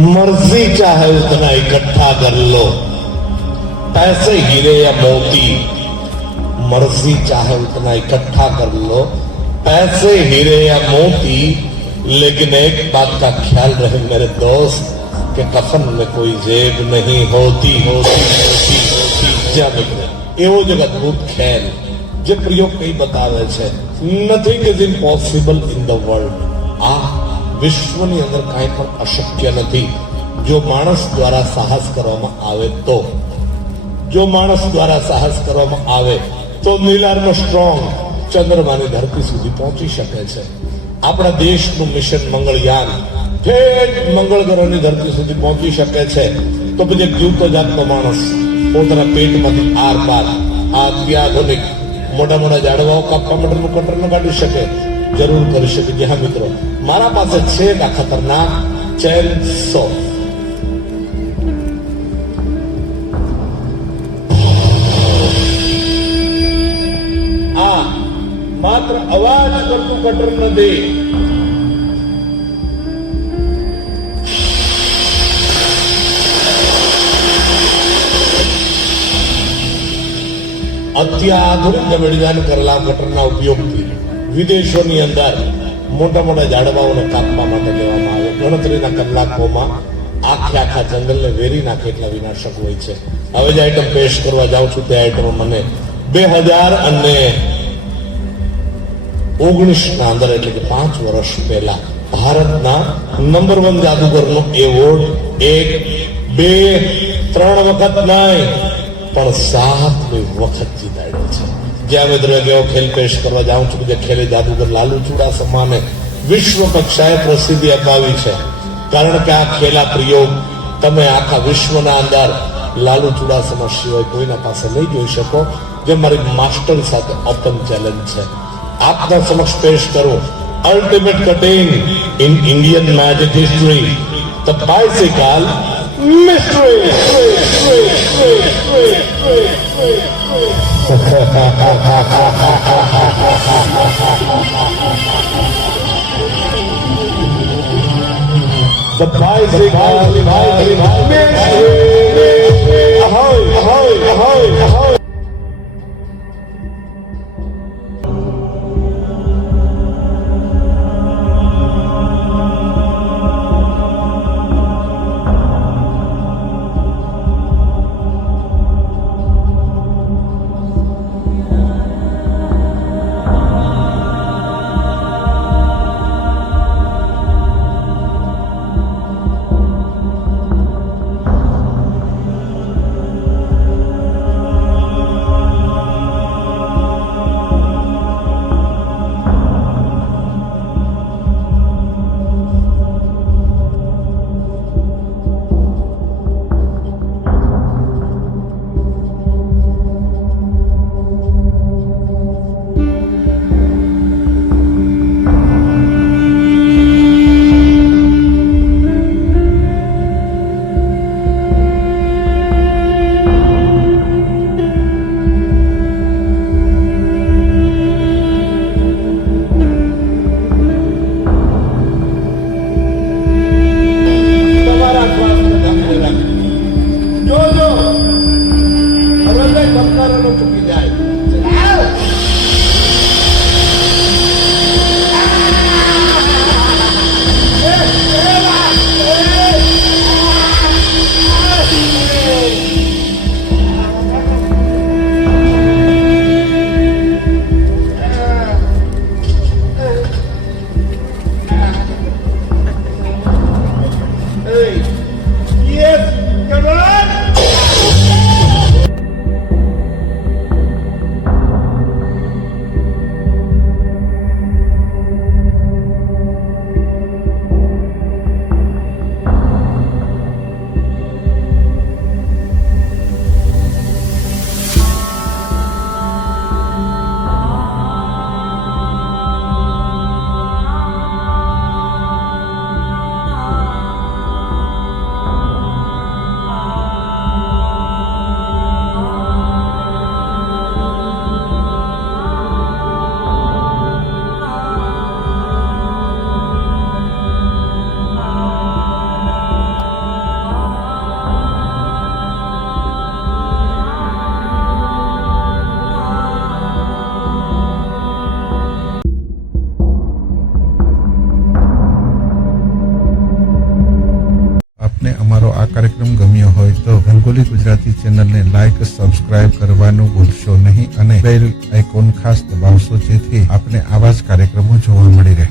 मर्जी चाहे उतना इकट्ठा कर लो, पैसे हीरे या मोती, मर्जी चाहे उतना इकट्ठा कर लो, पैसे हीरे या मोती, लेकिन एक बात का ख्याल रहे मेरे दोस्त कि कफन में कोई जेब नहीं होती होती होती होती જ્યાં મિત્ર એવો જ એક અદભુત ખ્યાલ જે પ્રયોગ કઈ બતાવે છે, nothing is impossible in the world. આ વિશ્વની અંદર કાંઈ પણ અશક્ય નથી જો માણસ દ્વારા સાહસ કરવામાં આવે તો. જો માણસ દ્વારા સાહસ કરવામાં આવે તો નીલ આર્મસ્ટ્રોંગ ચંદ્રમાની ધરતી સુધી પહોંચી શકે છે. આપણા દેશનું મિશન મંગળયાન ઠેઠ મંગળ ગ્રહની ધરતી સુધી પહોંચી શકે છે. તો પછી એક જીવતો જાગતો માણસ પોતાના પેટમાંથી આર પાર આ અત્યાધુનિક મોટા મોટા ઝાડવાઓ કાપવા માટેનું કટર ન કાઢી શકે? જરૂર કરી શકે. જી હા મિત્રો, મારા પાસે છે આ ખતરનાક ચેનસો. આ માત્ર અવાજ કરતું કટર નથી, અત્યાધુનિક વિજ્ઞાન કરેલા કટરના ઉપયોગથી વિદેશોની અંદર મોટા મોટા ઝાડવાઓને કાપવા માટે લેવામાં આવે. ગણતરીના કલાકોમાં આખા જંગલને વેરી નાખે એટલા વિનાશક હોય છે. હવે જે આઈટમ પેશ કરવા જાઉં છું તે આઈટમ મને 2019 ના અંદર એટલે કે 5 વર્ષ પહેલા ભારતના નંબર 1 જાદુગરનો એવોર્ડ 1, 2, 3 વખત નહીં પણ 7મી વખત જીતાડ્યો છે. જ્યાં મિત્રો એક એવો ખેલ પેશ કરવા જાઉં છું જે ખેલે જાદુગર લાલુ ચુડાસમાને વિશ્વ કક્ષાએ પ્રસિદ્ધિ અપાવી છે. કારણ કે આ ખેલા પ્રયોગ તમે આખા વિશ્વના અંદર લાલુ ચુડાસમા સિવાય કોઈના પાસે નહીં જોઈ શકો. જે મારી માસ્ટર સાથે ઓપન ચેલેન્જ છે. આપના સમક્ષ પેશ કરું ultimate cutting in Indian magic history, the bicycle mystery. The bicycle mystery. Ahoy, ahoy, ahoy, ahoy. હોય તો રંગોલી ગુજરાતી ચેનલને લાઈક, સબસ્ક્રાઇબ કરવાનું ભૂલશો નહીં અને બેલ આઇકોન ખાસ દબાવશો, જેથી આપને આવા જ કાર્યક્રમો જોવા મળી રહે.